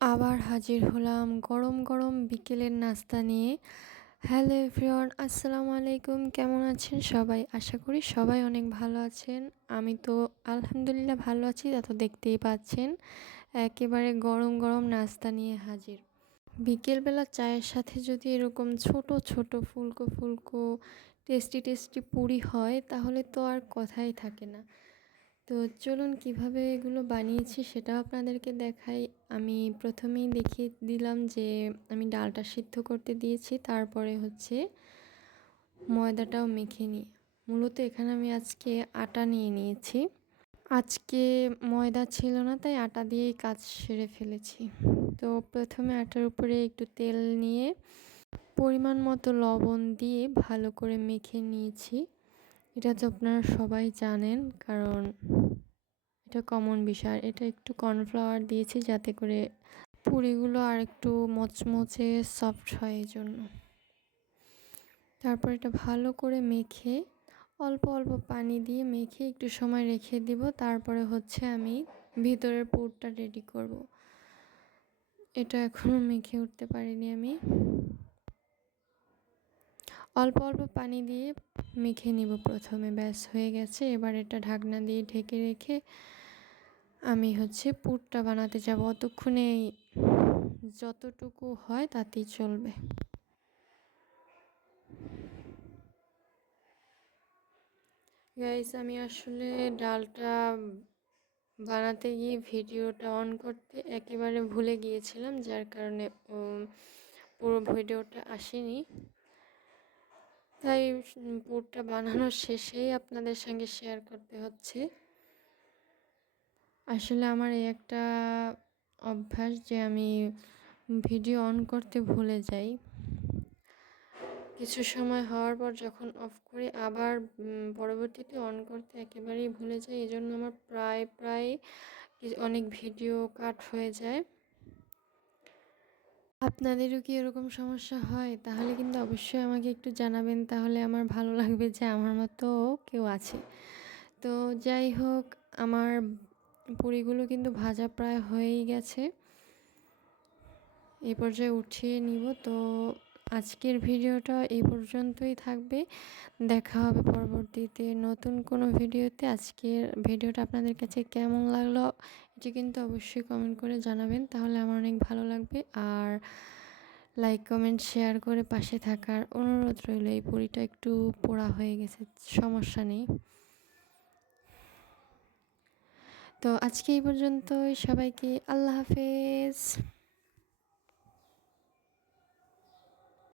আবার হাজির হলাম গরম গরম বিকেলের নাস্তা নিয়ে। হ্যালো এভরিওয়ান, আসসালামু আলাইকুম। কেমন আছেন সবাই? আশা করি সবাই অনেক ভালো আছেন। আমি তো আলহামদুলিল্লাহ ভালো আছি, তা তো দেখতেই পাচ্ছেন। একেবারে গরম গরম নাস্তা নিয়ে হাজির। বিকেলবেলা চায়ের সাথে যদি এরকম ছোট ছোট ফুলকো ফুলকো টেস্টি টেস্টি পুরি হয়, তাহলে তো আর কথাই থাকে না। তো চলুন কিভাবে এগুলো বানিয়েছি সেটাও আপনাদেরকে দেখাই। আমি প্রথমেই দেখিয়ে দিলাম যে আমি ডালটা সিদ্ধ করতে দিয়েছি, তারপরে হচ্ছে ময়দাটাও মেখে নিই। মূলত এখানে আমি আজকে আটা নিয়ে নিয়েছি। আজকে ময়দা ছিল না, তাই আটা দিয়েই কাজ সেরে ফেলেছি। তো প্রথমে আটার উপরে একটু তেল নিয়ে পরিমাণ মতো লবণ দিয়ে ভালো করে মেখে নিয়েছি। এটা তো আপনারা সবাই জানেন, কারণ এটা কমন বিষয়। এটা একটু কর্নফ্লাওয়ার দিয়েছি যাতে করে পুরিগুলো আর একটু মচমচে সফট হয়, এই জন্য। তারপর এটা ভালো করে মেখে অল্প অল্প পানি দিয়ে মেখে একটু সময় রেখে দিব। তারপরে হচ্ছে আমি ভিতরের পুরটা রেডি করব। এটা এখনও মেখে উঠতে পারিনি আমি। অল্প অল্প পানি দিয়ে মেখে নিব প্রথমে, ব্যাস হয়ে গেছে। এবার এটা ঢাকনা দিয়ে ঢেকে রেখে আমি হচ্ছে পুরটা বানাতে যাব। অতক্ষণে যতটুকু হয় তাতেই চলবে। গাইস, আমি আসলে ডালটা বানাতে গিয়ে ভিডিওটা অন করতে একেবারে ভুলে গিয়েছিলাম, যার কারণে পুরো ভিডিওটা আসেনি। তাই পুরটা বানানোর শেষেই আপনাদের সঙ্গে শেয়ার করতে হচ্ছে। আসলে আমার এই একটা অভ্যাস যে আমি ভিডিও অন করতে ভুলে যাই। কিছু সময় হওয়ার পর যখন অফ করি, আবার পরবর্তীতে অন করতে একেবারেই ভুলে যাই। এই জন্য আমার প্রায় অনেক ভিডিও কাট হয়ে যায়। আপনাদেরও কি এরকম সমস্যা হয়? তাহলে কিন্তু অবশ্যই আমাকে একটু জানাবেন, তাহলে আমার ভালো লাগবে যে আমার মতো কেউ আছে। তো যাই হোক, আমার পুরিগুলো কিন্তু ভাজা প্রায় হয়েই গেছে। এই পর্যায়ে উঠিয়ে নিব। তো আজকের ভিডিওটা এই পর্যন্তই থাকবে। দেখা হবে পরবর্তীতে নতুন কোনো ভিডিওতে। আজকের ভিডিওটা আপনাদের কাছে কেমন লাগলো এটি কিন্তু অবশ্যই কমেন্ট করে জানাবেন, তাহলে আমার অনেক ভালো লাগবে। আর লাইক কমেন্ট শেয়ার করে পাশে থাকার অনুরোধ রইল। এই পুরিটা একটু পোড়া হয়ে গেছে, সমস্যা নেই। তো আজকে এই পর্যন্তই। সবাইকে আল্লাহ হাফেজ।